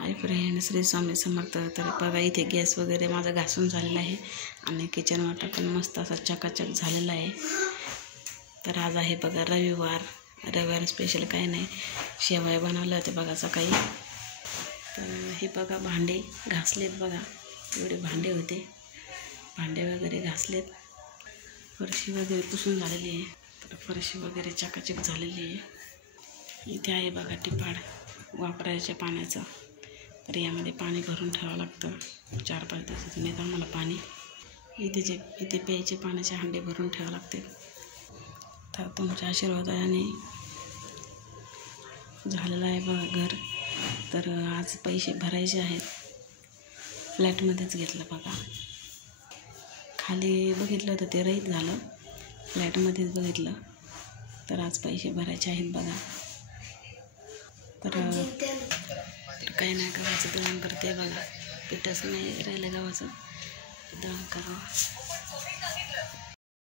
Hi friend, Shri Swami Samarth. तर बघा इथे गॅस वगैरे माझा घासून झालेला आहे आणि किचन वाटा पण मस्त असा चकाचक झालेला आहे. तर आज आहे बघा रविवार स्पेशल काही नाही, शेवया बनवल्या होत्या बघा सकाळी. तर हे बघा भांडे घासलेत बघा, एवढे भांडे होते, भांडे वगैरे घासलेत. फरशी वगैरे पुसून झालेली आहे, तर फरशी वगैरे चकाचक झालेली आहे. इथे आहे बघा टिपाड वापरायच्या पाण्याचं. तर यामध्ये पाणी भरून ठेवावं लागतं, 4-5 दिवसातून येतं आम्हाला पाणी. इथे प्यायचे पाण्याचे हांडे भरून ठेवावे लागते. तर तुमच्या आशीर्वादाने झालेलं आहे बघा घर. तर आज पैसे भरायचे आहेत, फ्लॅटमध्येच घेतलं बघा. खाली बघितलं तर ते रहित झालं, फ्लॅटमध्येच बघितलं. तर आज पैसे भरायचे आहेत बघा. तर काही नाही, गव्हाचं दळण करते बघा. पिठच नाही राहिलं गव्हाचं, दळण करा.